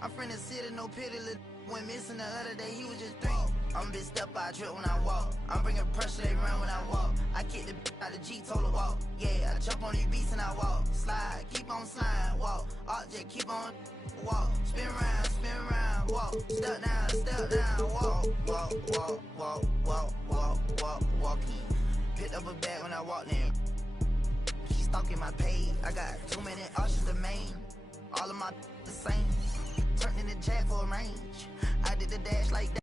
I'm from the city, no pity. Went missing the other day, he was just 3. I'm bitch up, I trip when I walk. I'm bringing pressure, they run when I walk. I kick the out the G, told her walk. Yeah, I jump on these beats and I walk. Slide, keep on sliding, walk. Object, keep on walk. Spin round, walk. Step down, walk. Walk, walk, walk, walk, walk, walk, walking. Picked up a bag when I walked in. She stalking my page. I got too many options to main. All of my the same. Turned in the jack for a range. I did the dash like that.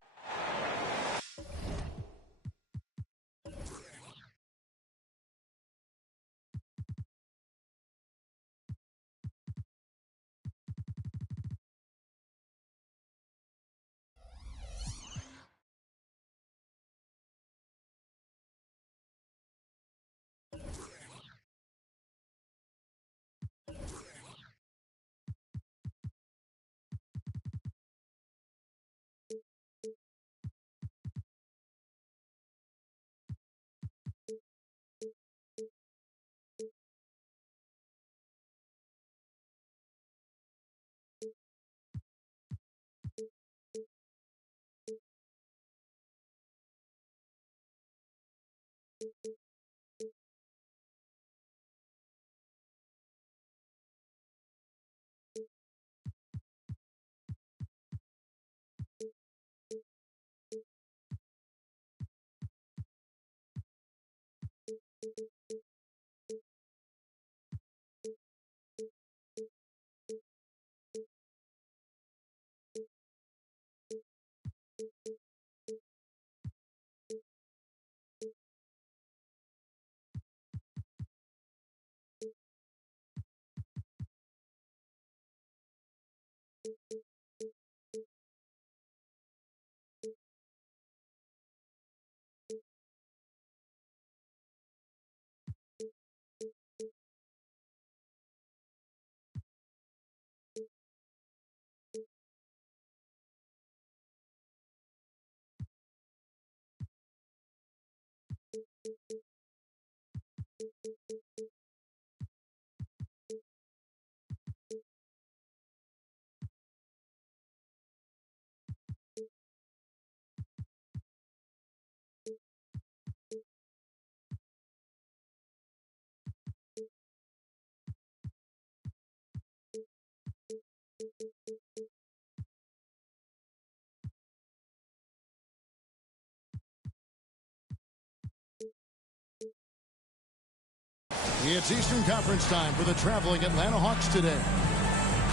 It's Eastern Conference time for the traveling Atlanta Hawks today.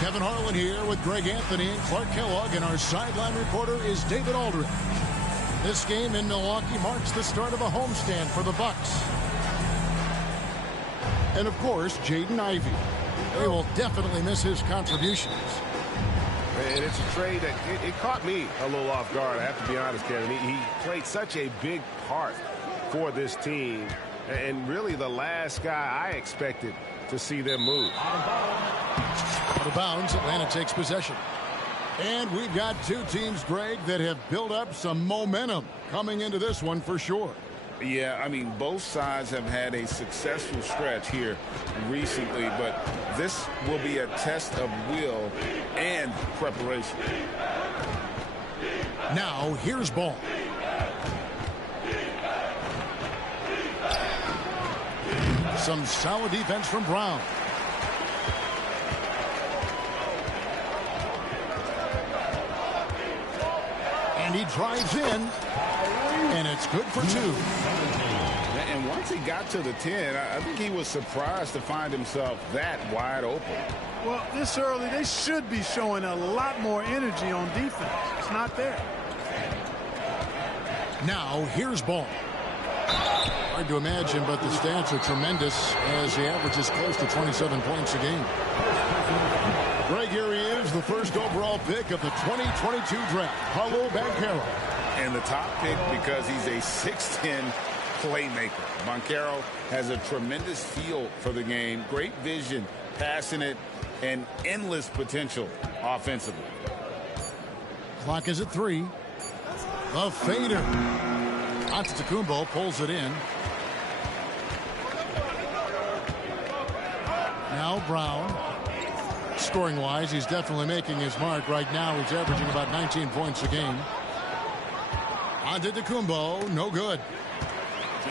Kevin Harlan here with Greg Anthony and Clark Kellogg, and our sideline reporter is David Aldridge. This game in Milwaukee marks the start of a homestand for the Bucks. And of course, Jaden Ivey. They will definitely miss his contributions. And it's a trade that it caught me a little off guard, I have to be honest, Kevin. He played such a big part for this team, and really the last guy I expected to see them move. Out of bounds, Atlanta takes possession. And we've got two teams, Greg, that have built up some momentum coming into this one for sure. Yeah, I mean, both sides have had a successful stretch here recently, but this will be a test of will and preparation. Now, here's ball. Some solid defense from Brown. And he drives in, and it's good for 2. And once he got to the 10, I think he was surprised to find himself that wide open. Well, this early, they should be showing a lot more energy on defense. It's not there. Now, here's ball. Hard to imagine, but the stats are tremendous as he averages close to 27 points a game. Greg, here he is, the first overall pick of the 2022 draft, Paolo Banchero. And the top pick because he's a 6'10 playmaker. Banchero has a tremendous feel for the game, great vision, passing it, and endless potential offensively. Clock is at 3. The fader. Antetokounmpo pulls it in. Now Brown. Scoring-wise, he's definitely making his mark. Right now, he's averaging about 19 points a game. Antetokounmpo, no good.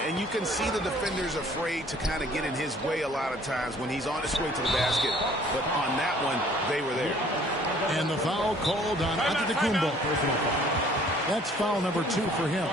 And you can see the defenders afraid to kind of get in his way a lot of times when he's on his way to the basket. But on that one, they were there. And the foul called on Antetokounmpo. That's foul number 2 for him.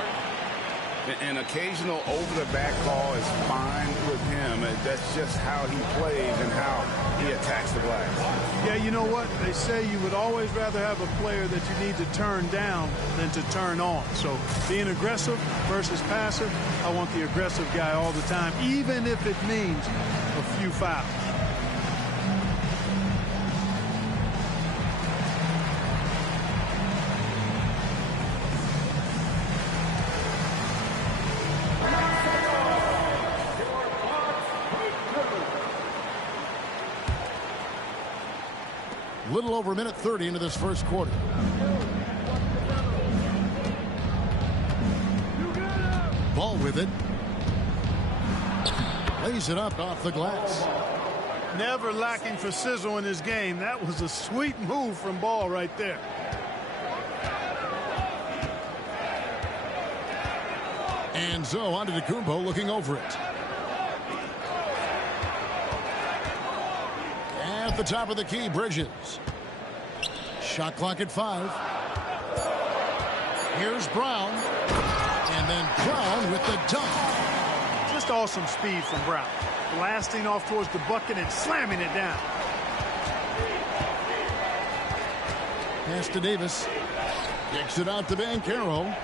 An occasional over-the-back call is fine with him. That's just how he plays and how he attacks the glass. Yeah, you know what? They say you would always rather have a player that you need to turn down than to turn on. So being aggressive versus passive, I want the aggressive guy all the time, even if it means a few fouls. Little over a minute 30 into this first quarter. Ball with it. Lays it up off the glass. Never lacking for sizzle in his game. That was a sweet move from Ball right there. And so Antetokounmpo looking over it. At the top of the key, Bridges. Shot clock at 5. Here's Brown. And then Brown with the dunk. Just awesome speed from Brown. Blasting off towards the bucket and slamming it down. Pass to Davis. Kicks it out to Banchero.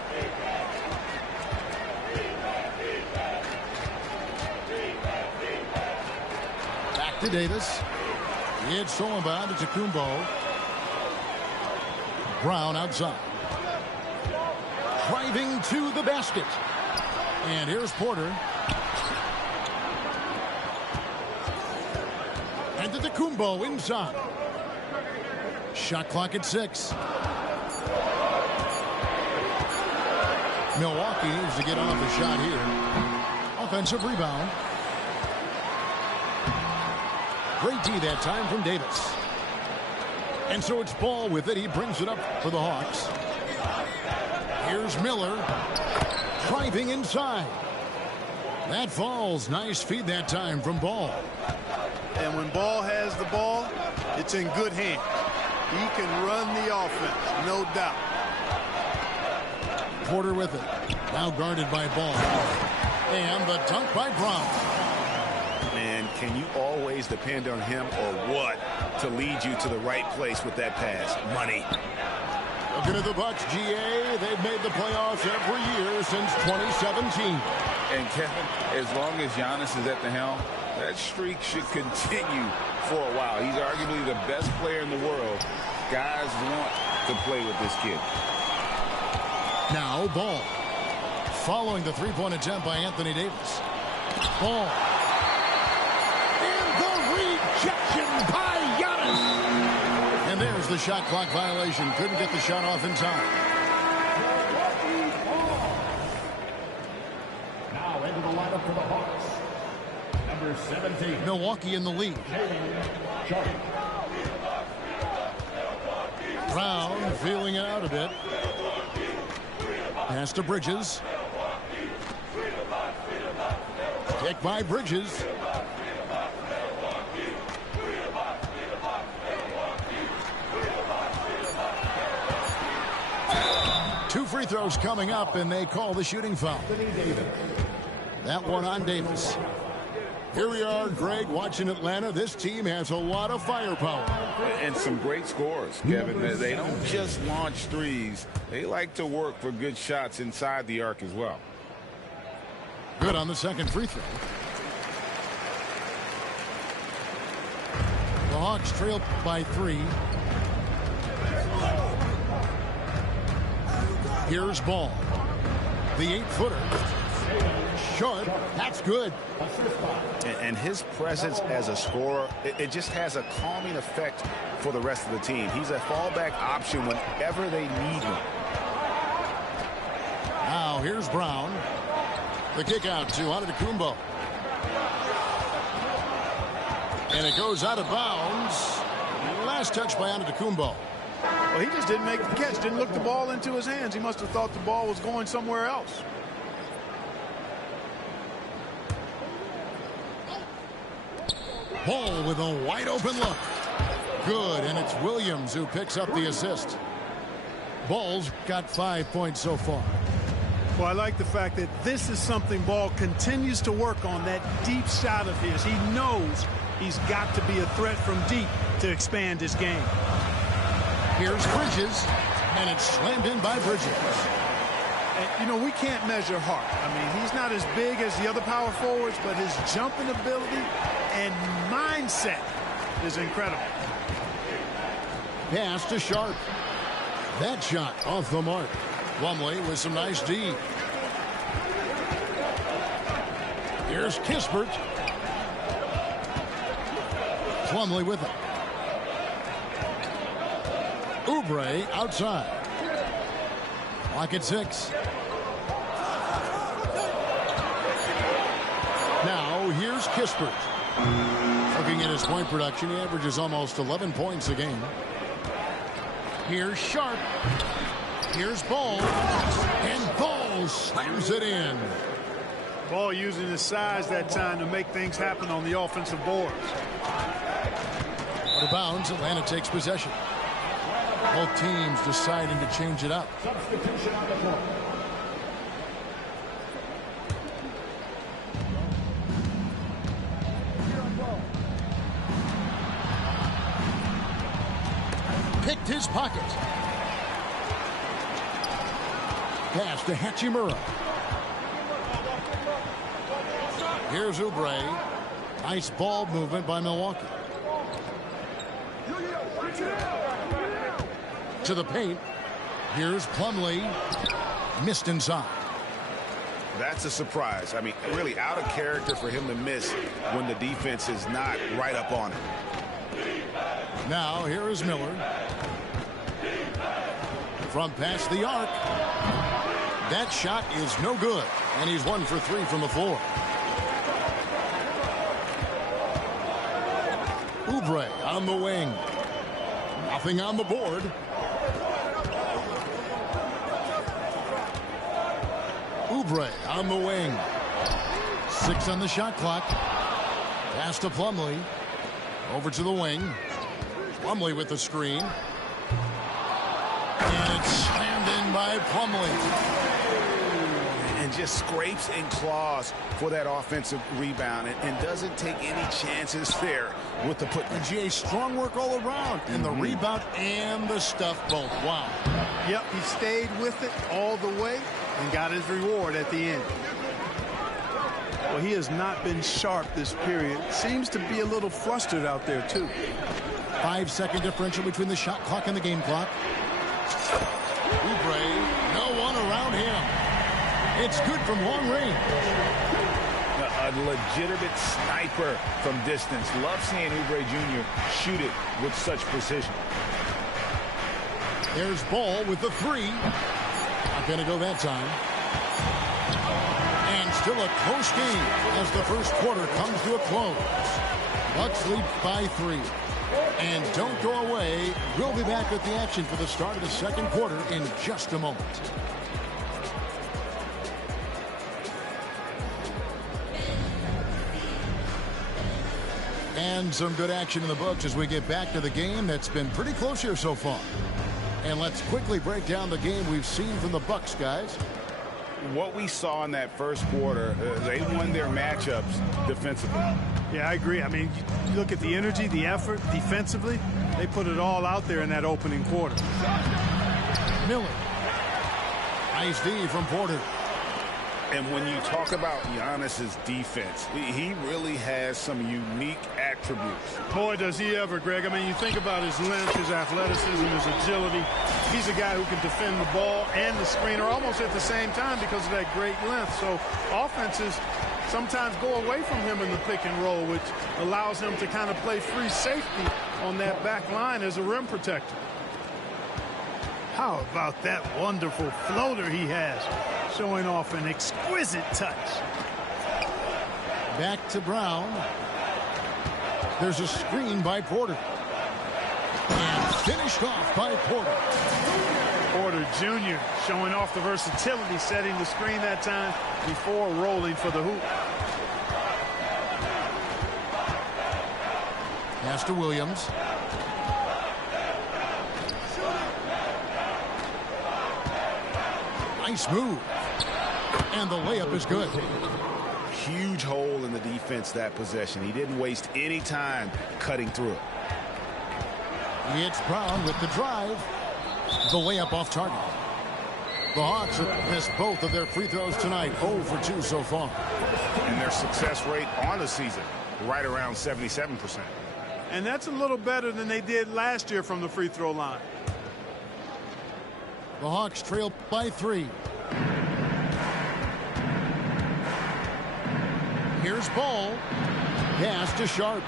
Back to Davis. It's stolen by Antetokounmpo. Brown outside. Driving to the basket. And here's Porter. Antetokounmpo inside. Shot clock at 6. Milwaukee needs to get off a shot here. Offensive rebound. Great D that time from Davis. And so it's Ball with it. He brings it up for the Hawks. Here's Miller. Driving inside. That falls. Nice feed that time from Ball. And when Ball has the ball, it's in good hands. He can run the offense, no doubt. Porter with it. Now guarded by Ball. And the dunk by Brown. And can you always depend on him or what to lead you to the right place with that pass? Money. Looking at the Bucks, GA, they've made the playoffs every year since 2017. And Kevin, as long as Giannis is at the helm, that streak should continue for a while. He's arguably the best player in the world. Guys want to play with this kid. Now Ball. Following the three-point attempt by Anthony Davis. Ball. And the rejection by Giannis. And there's the shot clock violation. Couldn't get the shot off in time. Now into the lineup for the Hawks. Number 17. Milwaukee in the lead. Brown feeling it out a bit. Pass to Bridges. Kick by Bridges. Two free throws coming up, and they call the shooting foul. That one on Davis. Here we are, Greg, watching Atlanta. This team has a lot of firepower. And some great scores, Kevin. They don't just launch threes. They like to work for good shots inside the arc as well. Good on the second free throw. The Hawks trail by 3. Here's Ball. The 8-footer. Short. That's good. And his presence as a scorer, it just has a calming effect for the rest of the team. He's a fallback option whenever they need him. Now here's Brown. The kick out to Antetokounmpo. And it goes out of bounds. Last touch by Antetokounmpo. Well, he just didn't make the catch, didn't look the ball into his hands. He must have thought the ball was going somewhere else. Ball with a wide open look. Good, and it's Williams who picks up the assist. Ball's got 5 points so far. Well, I like the fact that this is something Ball continues to work on, that deep shot of his. He knows he's got to be a threat from deep to expand his game. Here's Bridges, and it's slammed in by Bridges. And, you know, we can't measure Hart. I mean, he's not as big as the other power forwards, but his jumping ability and mindset is incredible. Pass to Sharp. That shot off the mark. Plumlee with some nice D. Here's Kispert. Plumlee with it. Oubre outside. Clock at 6. Now here's Kispert. Looking at his point production, he averages almost 11 points a game. Here's Sharp. Here's Ball. And Ball slams it in. Ball using his size that time to make things happen on the offensive boards. Out of bounds, Atlanta takes possession. Both teams deciding to change it up. Substitution on the court. Picked his pocket. Pass to Hachimura. Here's Oubre. Nice ball movement by Milwaukee. To the paint. Here's Plumlee. Missed inside. That's a surprise. I mean, really out of character for him to miss when the defense is not right up on him. Now here is Miller. From past the arc. That shot is no good. And he's 1 for 3 from the floor. Oubre on the wing. Nothing on the board. Oubre on the wing. 6 on the shot clock. Pass to Plumlee. Over to the wing. Plumlee with the screen. And it's slammed in by Plumlee. And just scrapes and claws for that offensive rebound and doesn't take any chances there with the put. And Jay, strong work all around. And the rebound and the stuff both. Wow. Yep, he stayed with it all the way and got his reward at the end. Well, he has not been sharp this period. Seems to be a little flustered out there, too. 5-second differential between the shot clock and the game clock. Oubre, no one around him. It's good from long range. A legitimate sniper from distance. Love seeing Oubre Jr. shoot it with such precision. There's Ball with the 3. Not going to go that time. And still a close game as the first quarter comes to a close. Bucks lead by 3. And don't go away. We'll be back with the action for the start of the second quarter in just a moment. And some good action in the books as we get back to the game that's been pretty close here so far. And let's quickly break down the game we've seen from the Bucks, guys. What we saw in that first quarter, they won their matchups defensively. Yeah, I agree. I mean, you look at the energy, the effort defensively, they put it all out there in that opening quarter. Miller. Nice D from Porter. And when you talk about Giannis's defense, he really has some unique attributes. Boy, does he ever, Greg. I mean, you think about his length, his athleticism, his agility. He's a guy who can defend the ball and the screener almost at the same time because of that great length. So offenses sometimes go away from him in the pick and roll, which allows him to kind of play free safety on that back line as a rim protector. How about that wonderful floater he has, showing off an exquisite touch. Back to Brown. There's a screen by Porter. Finished off by Porter. Porter Jr. showing off the versatility, setting the screen that time before rolling for the hoop. Pass to Williams. Nice move. And the layup is good. Huge hole in the defense that possession. He didn't waste any time cutting through it. It's Brown with the drive. The layup off target. The Hawks have missed both of their free throws tonight. 0 for 2 so far. And their success rate on the season, right around 77%. And that's a little better than they did last year from the free throw line. The Hawks trail by 3. Here's Ball. Pass to Sharp.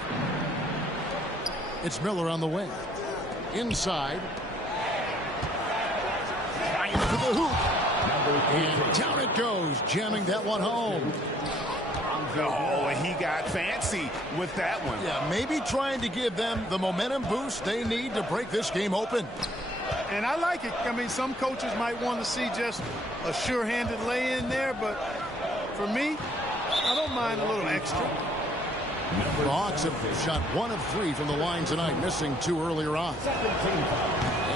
It's Miller on the wing. Inside. Right to the hoop. And down it goes, jamming that one home. Oh, he got fancy with that one. Yeah, maybe trying to give them the momentum boost they need to break this game open. And I like it. I mean, some coaches might want to see just a sure-handed lay-in there, but for me, I don't mind a little extra. The Hawks have shot 1 of 3 from the line tonight, missing 2 earlier on.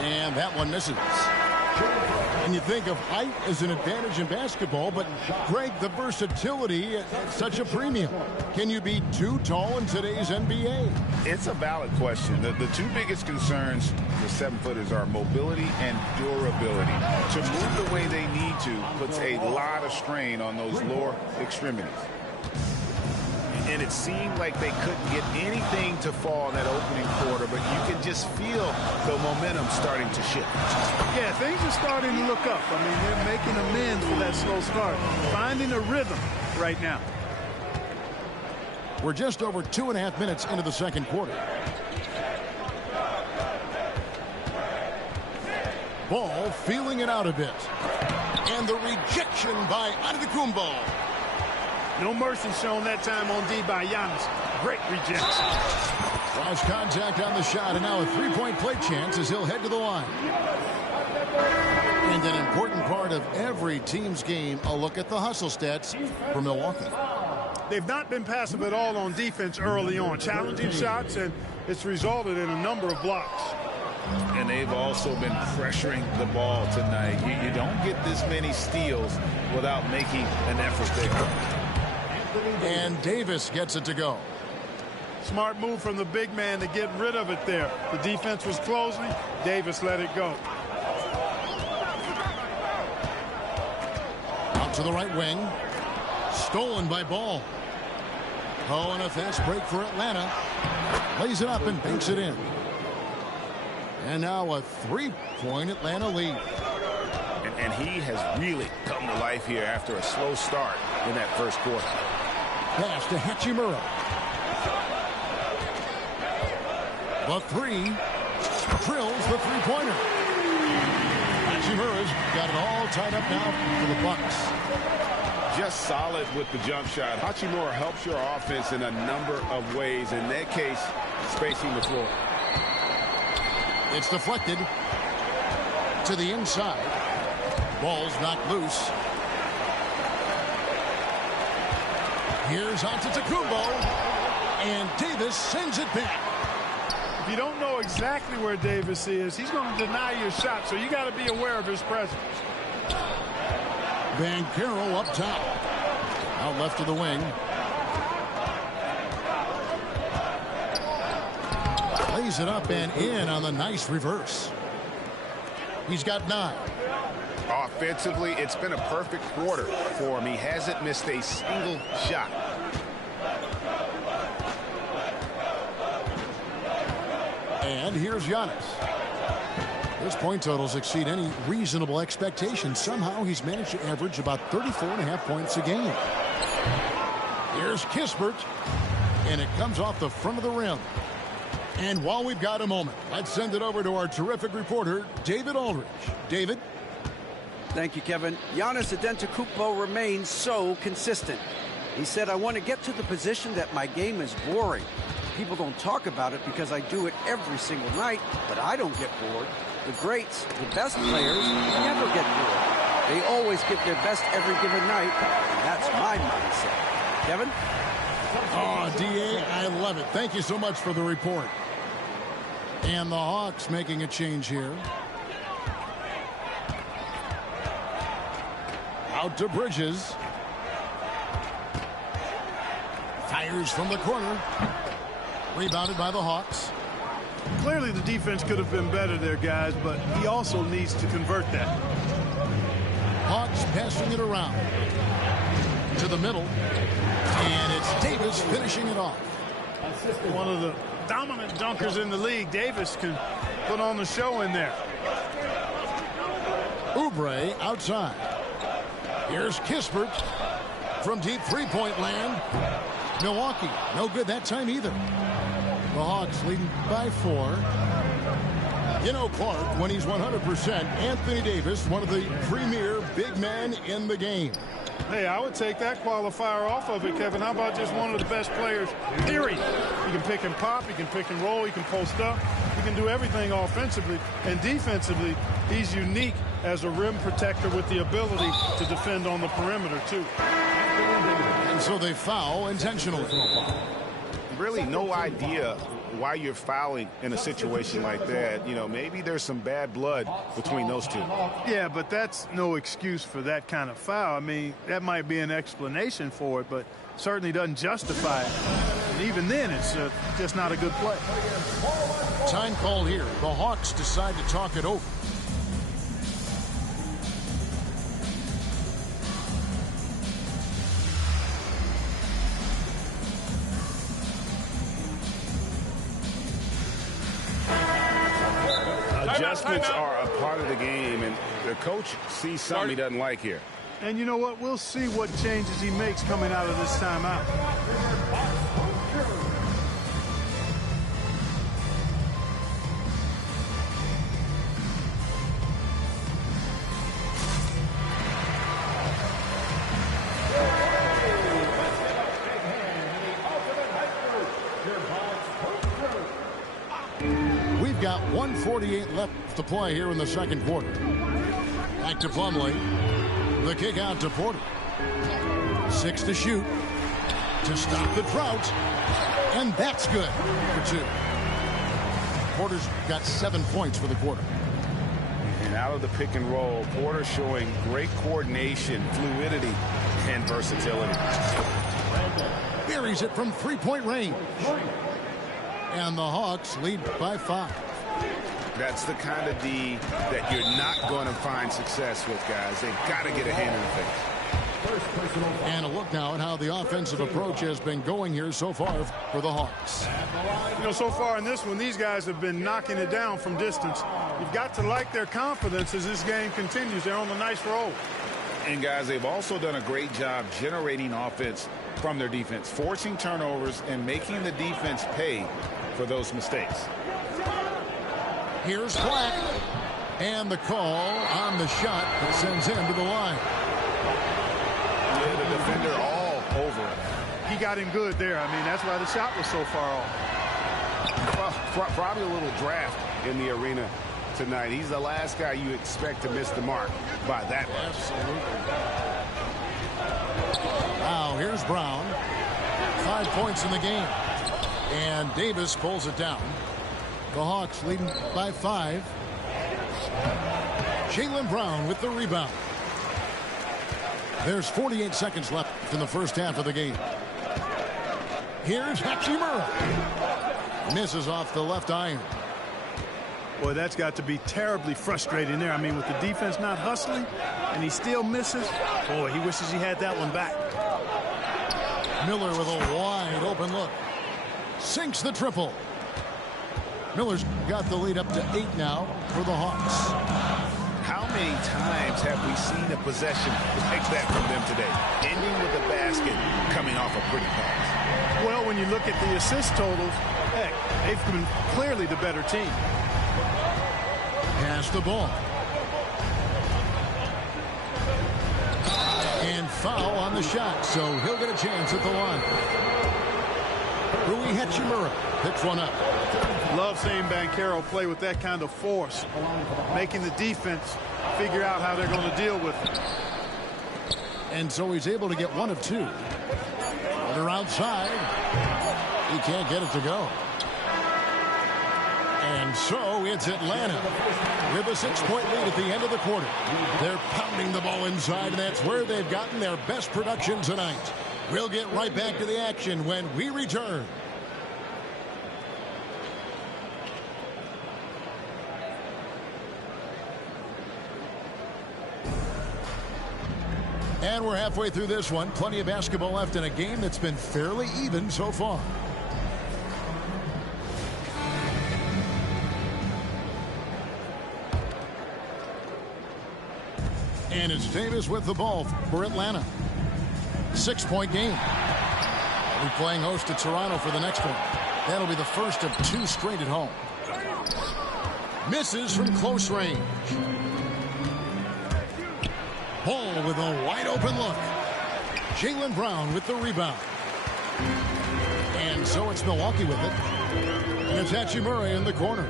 And that one misses. And you think of height as an advantage in basketball, but Greg, the versatility at such a premium. Can you be too tall in today's NBA? It's a valid question. The two biggest concerns with 7-footers are mobility and durability. To move the way they need to puts a lot of strain on those lower extremities. And it seemed like they couldn't get anything to fall in that opening quarter, but you can just feel the momentum starting to shift. Yeah, things are starting to look up. I mean, they're making amends for that slow start. Finding a rhythm right now. We're just over 2.5 minutes into the second quarter. Ball feeling it out a bit. And the rejection by Antetokounmpo. No mercy shown that time on D by Giannis. Great rejection. Lost contact on the shot, and now a 3-point play chance as he'll head to the line. And an important part of every team's game, a look at the hustle stats for Milwaukee. They've not been passive at all on defense early on. Challenging shots, and it's resulted in a number of blocks. And they've also been pressuring the ball tonight. You don't get this many steals without making an effort there. And Davis gets it to go. Smart move from the big man to get rid of it there. The defense was closing. Davis let it go. Out to the right wing. Stolen by Ball. Oh, and a fast break for Atlanta. Lays it up and banks it in. And now a 3-point Atlanta lead. And he has really come to life here after a slow start in that first quarter. Pass to Hachimura. The 3 drills the 3-pointer. Hachimura's got it all tied up now for the Bucks. Just solid with the jump shot. Hachimura helps your offense in a number of ways. In that case, spacing the floor. It's deflected to the inside. Ball's knocked loose. Here's Antetokounmpo, and Davis sends it back. If you don't know exactly where Davis is, he's going to deny your shot, so you got to be aware of his presence. Banchero up top. Out left to the wing. Lays it up and in on the nice reverse. He's got 9. Offensively, it's been a perfect quarter for him. He hasn't missed a single shot. And here's Giannis. His point totals exceed any reasonable expectation. Somehow he's managed to average about 34.5 points a game. Here's Kispert, and it comes off the front of the rim. And while we've got a moment, let's send it over to our terrific reporter, David Aldridge. David? Thank you, Kevin. Giannis Antetokounmpo remains so consistent. He said, I want to get to the position that my game is boring. People don't talk about it because I do it every single night, but I don't get bored. The greats, the best players, never get bored. They always give their best every given night, and that's my mindset. Kevin? Oh, D.A., I love it. Thank you so much for the report. And the Hawks making a change here. Out to Bridges. Fires from the corner. Rebounded by the Hawks. Clearly the defense could have been better there, guys, but he also needs to convert that. Hawks passing it around. To the middle. And it's Davis finishing it off. One of the dominant dunkers in the league. Davis can put on the show in there. Oubre outside. Here's Kispert from deep three-point land. Milwaukee, no good that time either. The Hawks leading by 4. You know, Clark, when he's 100%, Anthony Davis, one of the premier big men in the game. Hey, I would take that qualifier off of it, Kevin. How about just one of the best players, period? He can pick and pop, he can pick and roll, he can post up, he can do everything offensively. And defensively, he's unique as a rim protector with the ability to defend on the perimeter, too. And so they foul intentionally. Really no idea why you're fouling in a situation like that. You know, maybe there's some bad blood between those two. Yeah, but that's no excuse for that kind of foul. I mean, that might be an explanation for it, but certainly doesn't justify it. And even then, it's just not a good play. Time call here. The Hawks decide to talk it over. Adjustments are a part of the game, and the coach sees something he doesn't like here. And you know what? We'll see what changes he makes coming out of this timeout. We've got 1:48 left to play here in the second quarter. Back to Plumlee. The kick out to Porter. 6 to shoot. To stop the drought. And that's good for 2. Porter's got 7 points for the quarter. And out of the pick and roll, Porter showing great coordination, fluidity, and versatility. Buries it from three-point range. And the Hawks lead by 5. That's the kind of D that you're not going to find success with, guys. They've got to get a hand in the face. And a look now at how the offensive approach has been going here so far for the Hawks. You know, so far in this one, these guys have been knocking it down from distance. You've got to like their confidence as this game continues. They're on a nice roll. And, guys, they've also done a great job generating offense from their defense, forcing turnovers and making the defense pay for those mistakes. Here's Black. And the call on the shot that sends him to the line. Yeah, the defender all over it. He got him good there. I mean, that's why the shot was so far off. Well, probably a little draft in the arena tonight. He's the last guy you expect to miss the mark by that much. Absolutely. Now, here's Brown. 5 points in the game. And Davis pulls it down. The Hawks leading by 5. Jaylen Brown with the rebound. There's 48 seconds left in the first half of the game. Here's Hachimura. Misses off the left iron. Boy, that's got to be terribly frustrating there. I mean, with the defense not hustling and he still misses, boy, he wishes he had that one back. Miller with a wide open look. Sinks the triple. Miller's got the lead up to 8 now for the Hawks. How many times have we seen a possession like that from them today? Ending with a basket, coming off a pretty pass. Well, when you look at the assist totals, heck, they've been clearly the better team. Pass the ball. And foul on the shot, so he'll get a chance at the line. Rui Hachimura picks one up. Love seeing Banchero play with that kind of force, making the defense figure out how they're going to deal with it. And so he's able to get one of two. They're outside. He can't get it to go. And so it's Atlanta with a 6-point lead at the end of the quarter. They're pounding the ball inside, and that's where they've gotten their best production tonight. We'll get right back to the action when we return. And we're halfway through this one. Plenty of basketball left in a game that's been fairly even so far. And it's Davis with the ball for Atlanta. 6-point game. We'll be playing host to Toronto for the next one. That'll be the first of 2 straight at home. Misses from close range. Ball with a wide open look. Jaylen Brown with the rebound. And so it's Milwaukee with it. And it's Hachimura in the corner.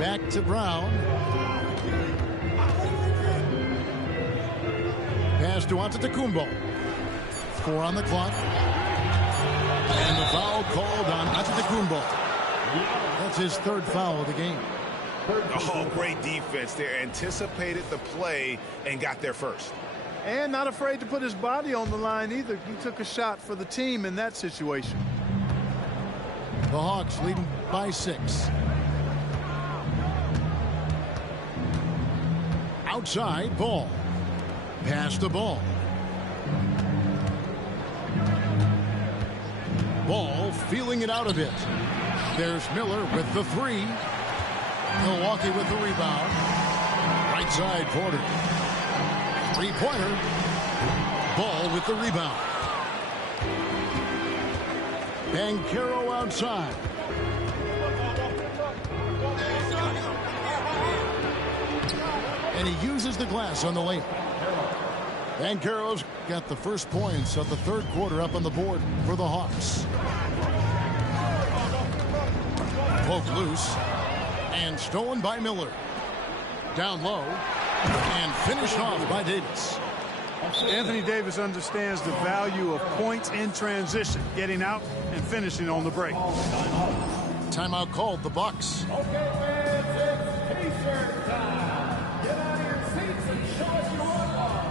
Back to Brown. Pass to Antetokounmpo. 4 on the clock. And the foul called on Antetokounmpo. That's his 3rd foul of the game. Oh, great defense there. Anticipated the play and got there first. And not afraid to put his body on the line either. He took a shot for the team in that situation. The Hawks leading by 6. Outside, Ball. Pass the ball. Ball feeling it out a bit. There's Miller with the 3. Milwaukee with the rebound. Right side, Porter. 3-pointer. Ball with the rebound. Banchero outside. And he uses the glass on the layup. Banchero's got the first points of the 3rd quarter up on the board for the Hawks. Poke loose. And stolen by Miller. Down low. And finished off by Davis. Anthony Davis understands the value of points in transition, getting out and finishing on the break. Timeout called, the Bucks. Okay, fans, it's T-shirt time. Get out of your seats and show us your love.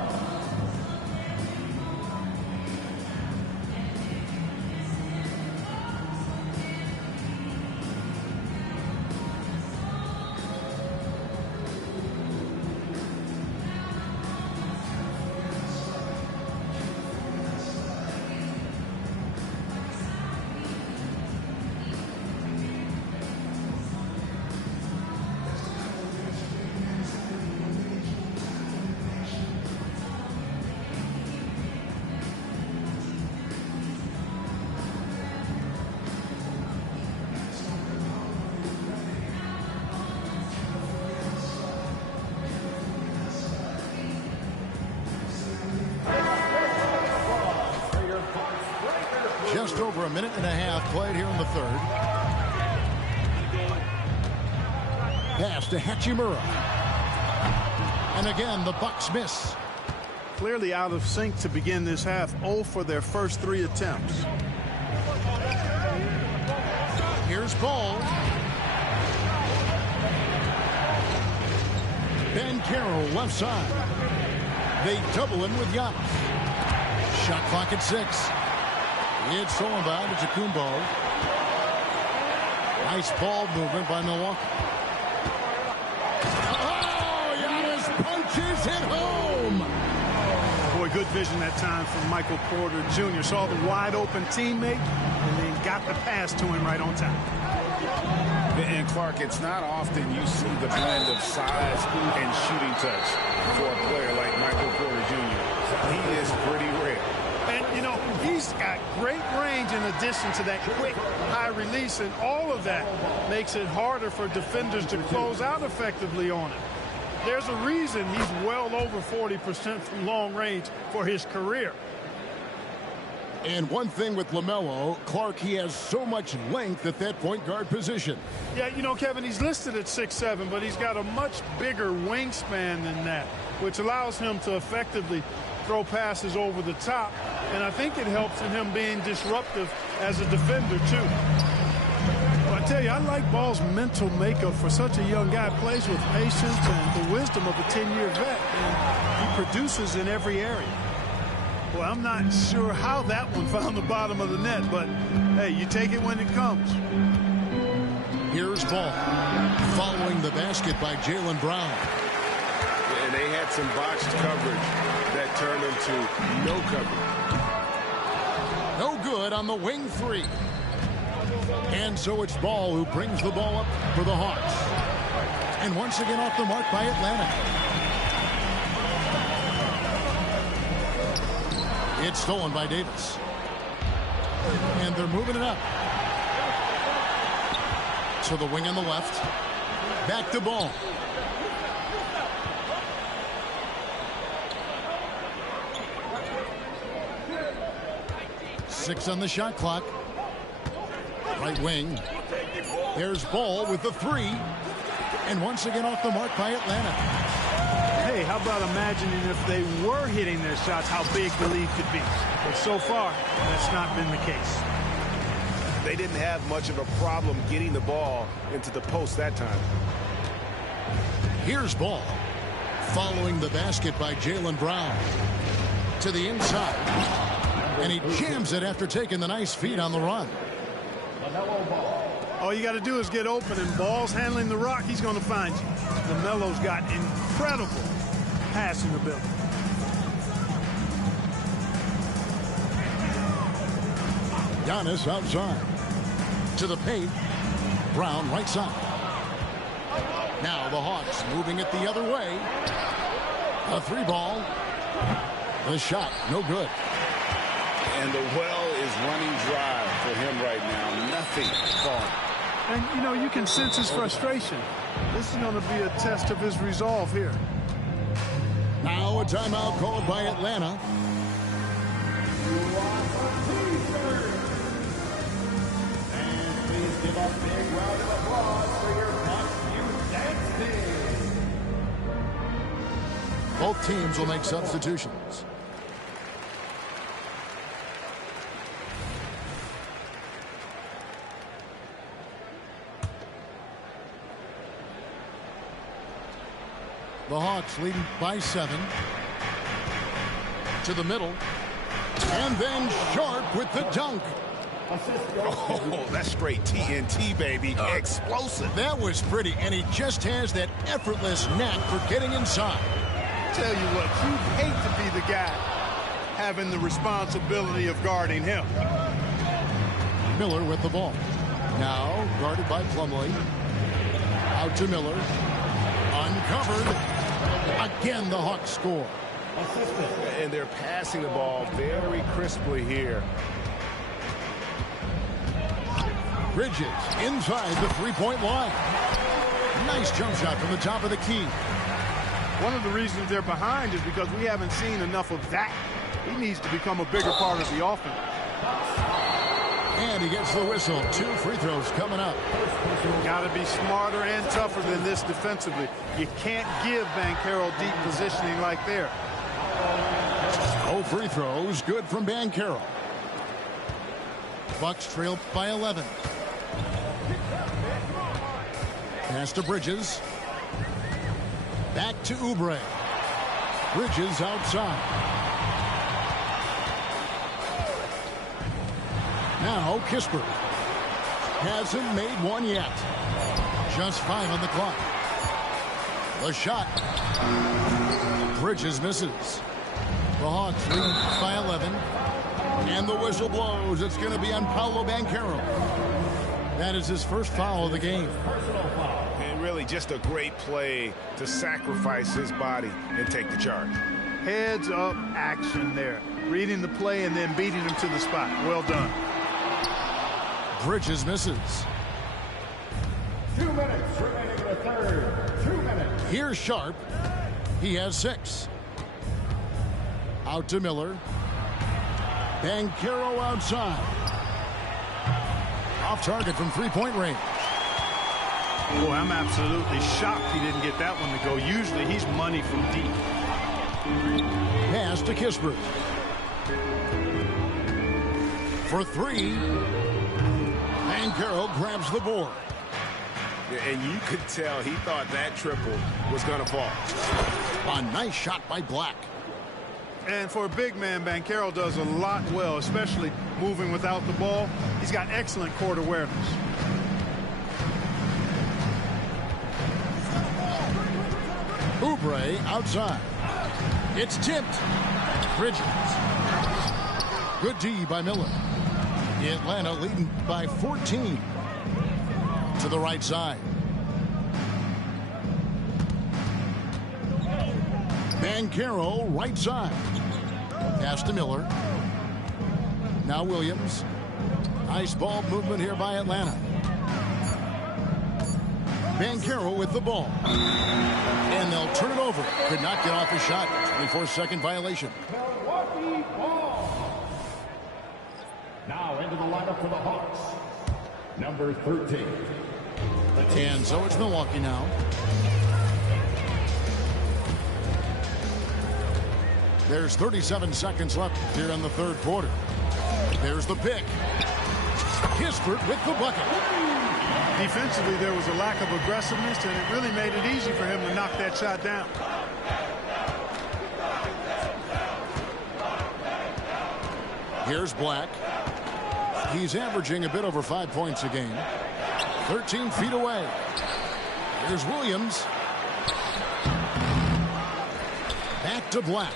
Just over a minute and a half played here in the 3rd. Pass to Hachimura. And again, the Bucks miss. Clearly out of sync to begin this half. 0 for their first 3 attempts. Here's Ball. Banchero left side. They double him with Giannis. Shot clock at 6. It's stolen by Antetokounmpo. Nice ball movement by Milwaukee. Oh, Giannis punches it home. Boy, good vision that time from Michael Porter Jr. Saw the wide open teammate and then got the pass to him right on time. And Clark, it's not often you see the blend of size and shooting touch for a player like Michael Porter Jr. He is pretty rare. And, you know, he's got great range in addition to that quick, high release, and all of that makes it harder for defenders to close out effectively on him. There's a reason he's well over 40% from long range for his career. And one thing with LaMelo, Clark, he has so much length at that point guard position. Yeah, you know, Kevin, he's listed at 6'7", but he's got a much bigger wingspan than that, which allows him to effectively throw passes over the top. And I think it helps in him being disruptive as a defender, too. Well, I tell you, I like Ball's mental makeup for such a young guy. Plays with patience and the wisdom of a 10-year vet, and he produces in every area. Well, I'm not sure how that one found the bottom of the net, but, hey, you take it when it comes. Here's Ball. Following the basket by Jaylen Brown. And they had some botched coverage that turned into no coverage. No good on the wing three. And so it's Ball who brings the ball up for the Hawks. And once again off the mark by Atlanta. It's stolen by Davis. And they're moving it up. To the wing on the left. Back to Ball. Six on the shot clock. Right wing. There's Ball with the three. And once again off the mark by Atlanta. Hey, how about imagining if they were hitting their shots, how big the lead could be. But so far, that's not been the case. They didn't have much of a problem getting the ball into the post that time. Here's Ball. Following the basket by Jaylen Brown. To the inside. And he jams it after taking the nice feed on the run. All you got to do is get open, and Ball's handling the rock. He's going to find you. LaMelo's got incredible passing ability. Giannis outside. To the paint. Brown right side. Now the Hawks moving it the other way. A three ball. The shot, no good. And the well is running dry for him right now. Nothing falling. And, you know, you can sense his frustration. This is going to be a test of his resolve here. Now a timeout called by Atlanta. And please give a big round of applause for your Bucks Dance Team. Both teams will make substitutions. The Hawks leading by 7. To the middle. And then Sharp with the dunk. Oh, that's straight TNT, baby. Explosive. That was pretty, and he just has that effortless knack for getting inside. Tell you what, you'd hate to be the guy having the responsibility of guarding him. Miller with the ball. Now guarded by Plumlee. Out to Miller. Uncovered. Again, the Hawks score. And they're passing the ball very crisply here. Bridges inside the three-point line. Nice jump shot from the top of the key. One of the reasons they're behind is because we haven't seen enough of that. He needs to become a bigger part of the offense. And he gets the whistle. 2 free throws coming up. Got to be smarter and tougher than this defensively. You can't give Banchero deep positioning like there. 0 free throws. Good from Banchero. Bucks trail by 11. Pass to Bridges. Back to Oubre. Bridges outside. Now Kispert. Hasn't made one yet. Just 5 on the clock. The shot. Bridges misses. The Hawks lead by 11. And the whistle blows. It's going to be on Paolo Banchero. That is his first foul of the game. And really just a great play to sacrifice his body and take the charge. Heads up action there. Reading the play and then beating him to the spot. Well done. Bridges misses. 2 minutes remaining in the third. 2 minutes. Here's Sharp. He has 6. Out to Miller. Banchero outside. Off target from three-point range. Boy, I'm absolutely shocked he didn't get that one to go. Usually he's money from deep. Pass to Kispert. For 3. Banchero grabs the board. And you could tell he thought that triple was going to fall. A nice shot by Black. And for a big man, Banchero does a lot well, especially moving without the ball. He's got excellent court awareness. Oubre outside. It's tipped. Bridges. Good D by Miller. Atlanta leading by 14. To the right side. Banchero right side. Pass to Miller. Now Williams. Nice ball movement here by Atlanta. Banchero with the ball. And they'll turn it over. Could not get off his shot. 24-second violation. Milwaukee ball. Now into the lineup for the Hawks. Number 13. And so it's Milwaukee now. There's 37 seconds left here in the third quarter. There's the pick. Kispert with the bucket. Defensively, there was a lack of aggressiveness, and it really made it easy for him to knock that shot down. Here's Black. He's averaging a bit over 5 points a game. 13 feet away. Here's Williams. Back to Black.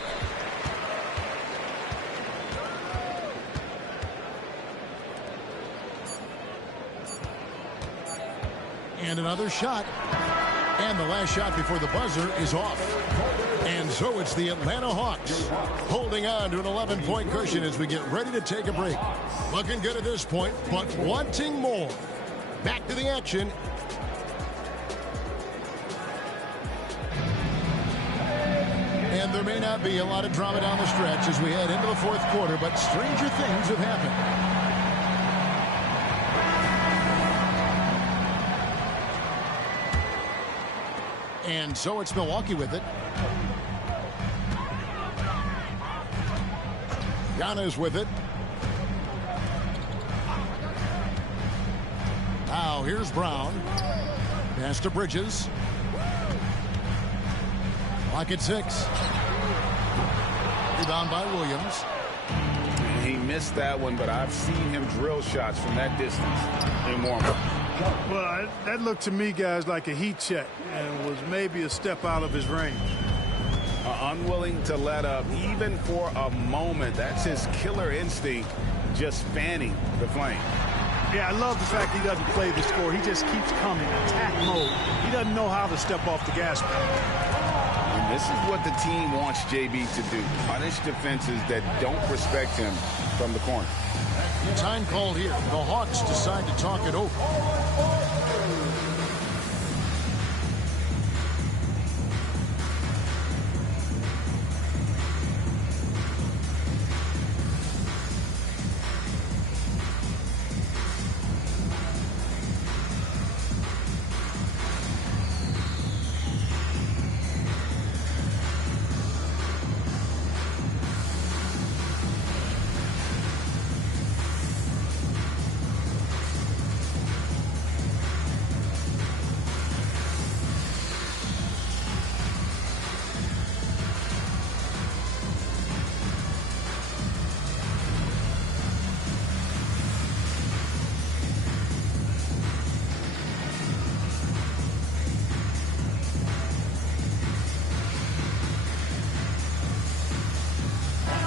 And another shot. And the last shot before the buzzer is off. And so it's the Atlanta Hawks holding on to an 11-point cushion as we get ready to take a break. Looking good at this point, but wanting more. Back to the action. And there may not be a lot of drama down the stretch as we head into the fourth quarter, but stranger things have happened. And so it's Milwaukee with it. Giannis with it. Now here's Brown. Pass to Bridges. Clock at 6. Rebound by Williams. He missed that one, but I've seen him drill shots from that distance in warm-up. Well, that looked to me, guys, like a heat check and was maybe a step out of his range. Unwilling to let up even for a moment. That's his killer instinct, just fanning the flame. Yeah, I love the fact he doesn't play the score. He just keeps coming, attack mode. He doesn't know how to step off the gas pedal. And this is what the team wants JB to do. Punish defenses that don't respect him from the corner. Time called here. The Hawks decide to talk it over.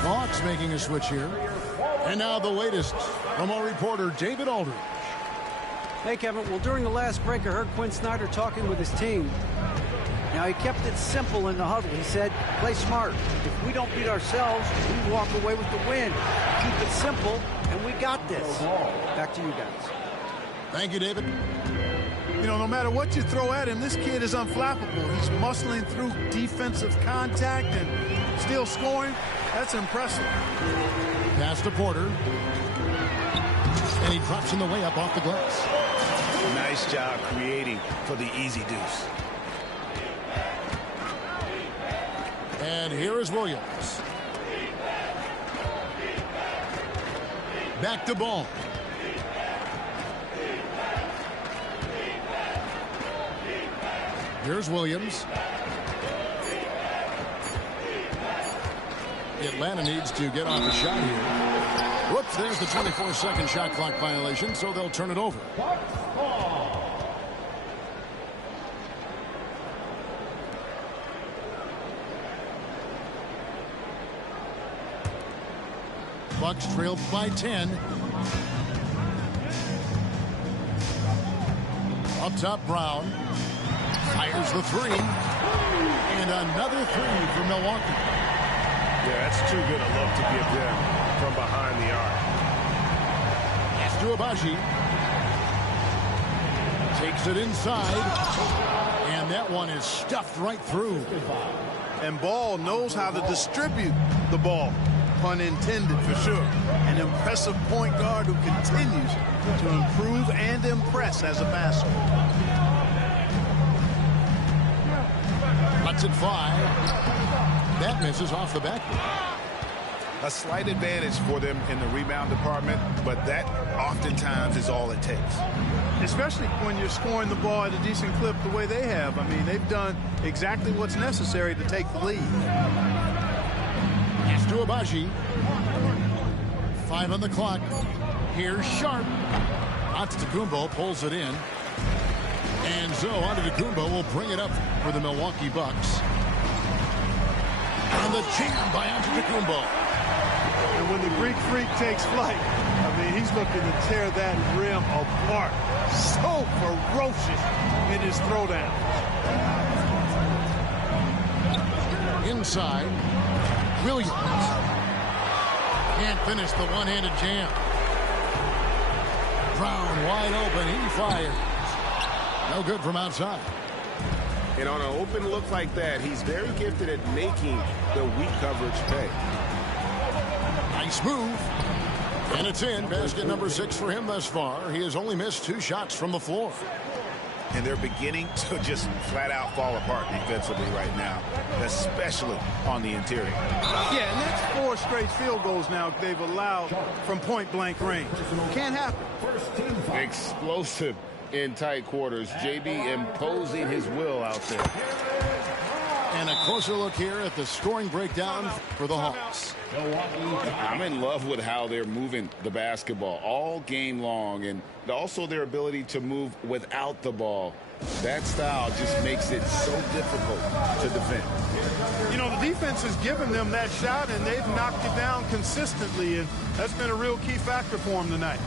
Hawks making a switch here. And now the latest from our reporter, David Aldridge. Hey, Kevin. Well, during the last break, I heard Quinn Snyder talking with his team. Now, he kept it simple in the huddle. He said, play smart. If we don't beat ourselves, we walk away with the win. Keep it simple, and we got this. Back to you guys. Thank you, David. You know, no matter what you throw at him, this kid is unflappable. He's muscling through defensive contact and still scoring. That's impressive. Pass to Porter. And he drops in the way up off the glass. Nice job creating for the easy deuce. And here is Williams. Back to ball. Here's Williams. Atlanta needs to get off the shot here. Whoops, there's the 24-second shot clock violation, so they'll turn it over. Bucks trailed by 10. Up top, Brown. Fires the three. And another three for Milwaukee. Yeah, that's too good a look to give them from behind the arc. Pass to Abaji. Takes it inside. And that one is stuffed right through. And Ball knows how to distribute the ball. Pun intended, for sure. An impressive point guard who continues to improve and impress as a passer. Lets it fly. That misses off the backboard. A slight advantage for them in the rebound department, but that oftentimes is all it takes. Especially when you're scoring the ball at a decent clip the way they have. I mean, they've done exactly what's necessary to take the lead. Pass to Abaji. 5 on the clock. Here's Sharp. Antetokounmpo pulls it in. And so Antetokounmpo will bring it up for the Milwaukee Bucks. And the jam by Antetokounmpo. And when the Greek Freak takes flight, I mean, he's looking to tear that rim apart. So ferocious in his throwdown. Inside, Williams. Can't finish the one-handed jam. Brown wide open. He fires. No good from outside. And on an open look like that, he's very gifted at making the weak coverage pay. Nice move. And it's in. Basket number 6 for him thus far. He has only missed 2 shots from the floor. And they're beginning to just flat out fall apart defensively right now, especially on the interior. Yeah, and that's 4 straight field goals now they've allowed from point-blank range. Can't happen. Explosive in tight quarters. JB imposing his will out there. And a closer look here at the scoring breakdown for the Hawks. I'm in love with how they're moving the basketball all game long, and also their ability to move without the ball. That style just makes it so difficult to defend. You know, the defense has given them that shot, and they've knocked it down consistently, and that's been a real key factor for them tonight.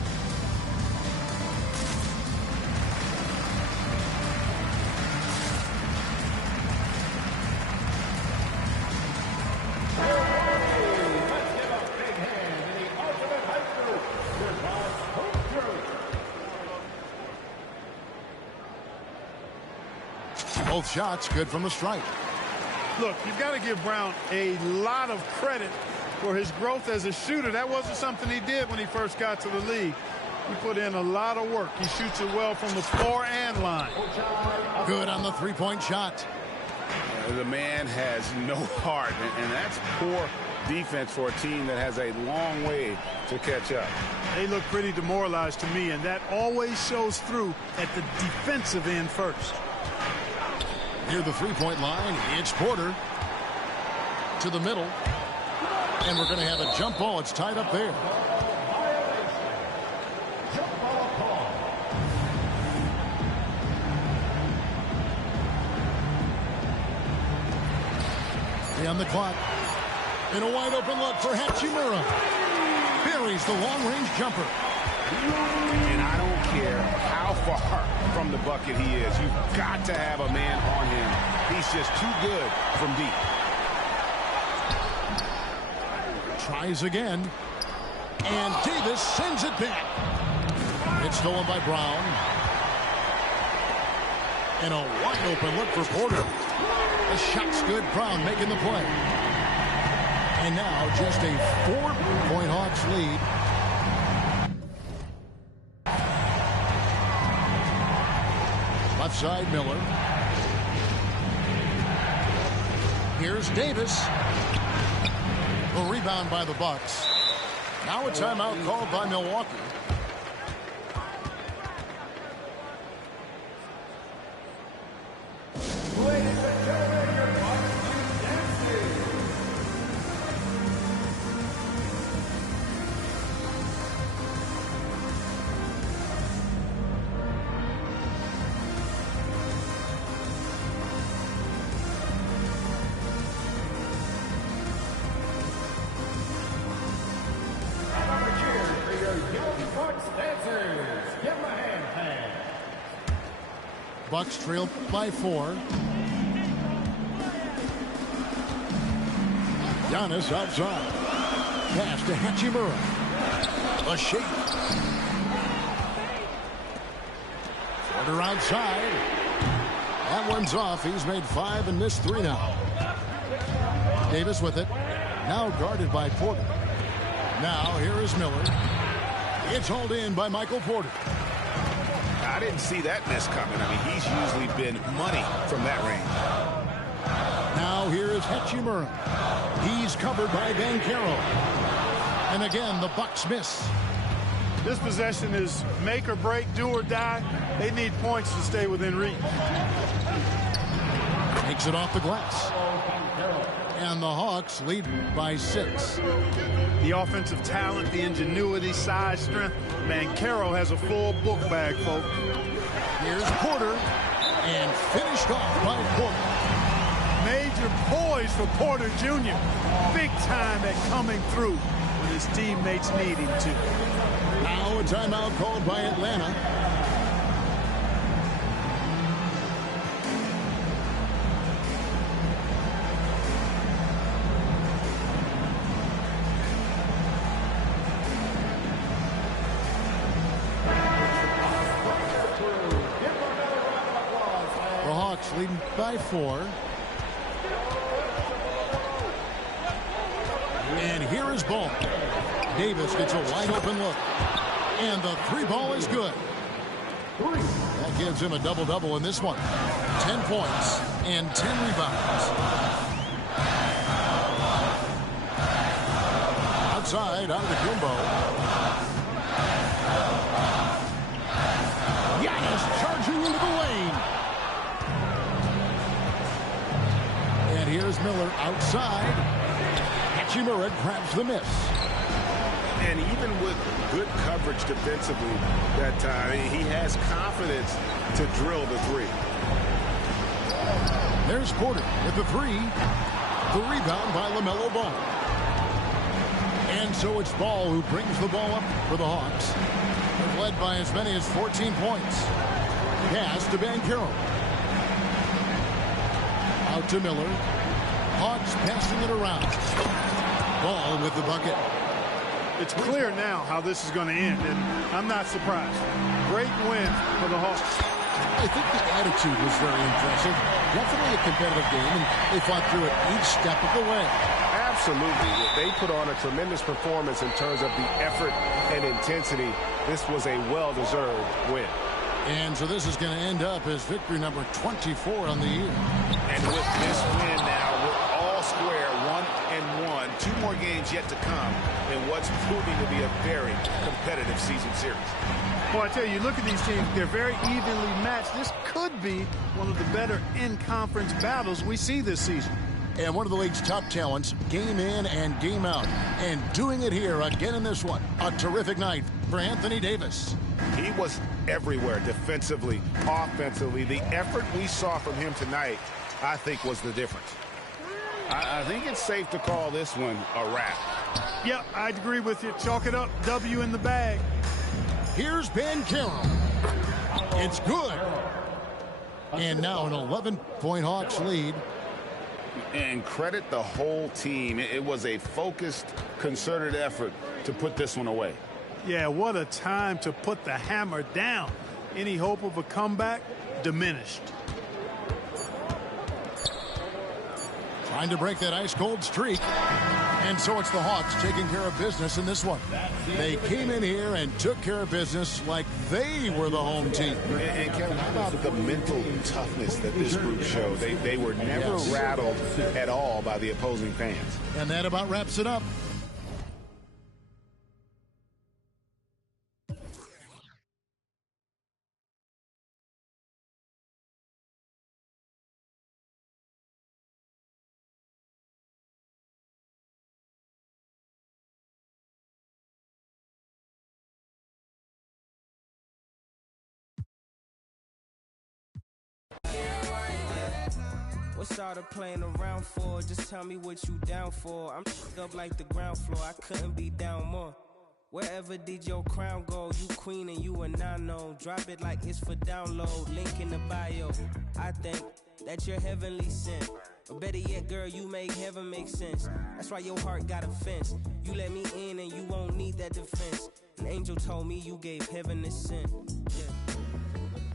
Both shots good from the stripe. Look, you've got to give Brown a lot of credit for his growth as a shooter. That wasn't something he did when he first got to the league. He put in a lot of work. He shoots it well from the floor and line. Good on the three-point shot. The man has no heart, and that's poor defense for a team that has a long way to catch up. They look pretty demoralized to me, and that always shows through at the defensive end first. Near the three-point line, it's Porter to the middle. And we're going to have a jump ball. It's tied up there. On the clock. And a wide open look for Hachimura. Buries the long-range jumper. And I don't care how far from the bucket he is. You've got to have a man on him. He's just too good from deep. Tries again. And Davis sends it back. It's stolen by Brown. And a wide open look for Porter. The shot's good. Brown making the play. And now just a 4-point Hawks lead. Left side, Miller. Here's Davis. A rebound by the Bucks. Now a timeout called by Milwaukee. Bucks trail by 4. Giannis outside. Pass to Hachimura. A shake. Porter outside. That one's off. He's made 5 and missed 3 now. Davis with it. Now guarded by Porter. Now here is Miller. It's hauled in by Michael Porter. I didn't see that miss coming. I mean, he's usually been money from that range. Now here is Hachimura. He's covered by Banchero. And again, the Bucks miss. This possession is make or break, do or die. They need points to stay within reach. Takes it off the glass. And the Hawks lead by 6. The offensive talent, the ingenuity, size, strength. Banchero has a full book bag, folks. Here's Porter. And finished off by Porter. Major poise for Porter Jr. Big time at coming through when his teammates need him to. Now a timeout called by Atlanta. The Hawks leading by 4. And here is Ball. Davis gets a wide open look. And the 3 ball is good. That gives him a double-double in this one. 10 points and 10 rebounds. Outside, out of the Kumbo. Giannis charging into the lane. And here's Miller outside. Hachimura grabs the miss. And even with good coverage defensively that time, he has confidence to drill the 3. There's Porter with the 3. The rebound by LaMelo Ball. And so it's Ball who brings the ball up for the Hawks. They're led by as many as 14 points. Pass to Banchero. Out to Miller. Hawks passing it around. Ball with the bucket. It's clear now how this is going to end, and I'm not surprised. Great win for the Hawks. I think the attitude was very impressive. Definitely a competitive game, and they fought through it each step of the way. Absolutely. They put on a tremendous performance in terms of the effort and intensity. This was a well-deserved win. And so this is going to end up as victory number 24 on the year. And with this win now, we're all square, 1-1. 2 more games yet to come in what's proving to be a very competitive season series. Well, I tell you, look at these teams. They're very evenly matched. This could be one of the better in-conference battles we see this season. And one of the league's top talents, game in and game out. And doing it here again in this one. A terrific night for Anthony Davis. He was everywhere defensively, offensively. The effort we saw from him tonight, I think, was the difference. I think it's safe to call this one a wrap. Yep, I'd agree with you. Chalk it up. W in the bag. Here's Banchero. It's good. And now an 11-point Hawks lead. And credit the whole team. It was a focused, concerted effort to put this one away. Yeah, what a time to put the hammer down. Any hope of a comeback diminished. Trying to break that ice-cold streak. And so it's the Hawks taking care of business in this one. They came in here and took care of business like they were the home team. And Kevin, how about the mental toughness that this group showed? They were never rattled at all by the opposing fans. And that about wraps it up. What's all the playing around for? Just tell me what you down for. I'm up like the ground floor. I couldn't be down more. Wherever did your crown go? You queen and you a nano. Drop it like it's for download. Link in the bio. I think that you're heavenly sent. Or better yet, girl, you make heaven make sense. That's why your heart got a fence. You let me in and you won't need that defense. An angel told me you gave heaven a scent. Yeah.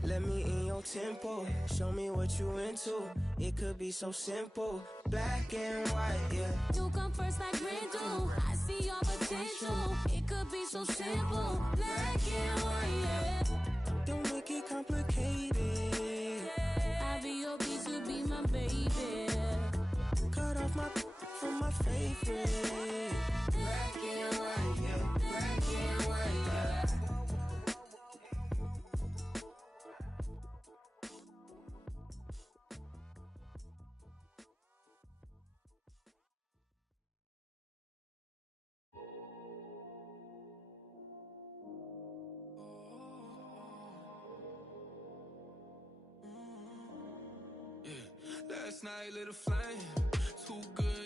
Let me in your tempo, show me what you into. It could be so simple, black and white, yeah. You come first like rental, I see your potential. It could be so simple, black and white, yeah. Don't make it complicated. I'll be your piece, you be my baby. Cut off my from my favorite. Black and white, yeah. Black and white, yeah. Last night lit a flame, too good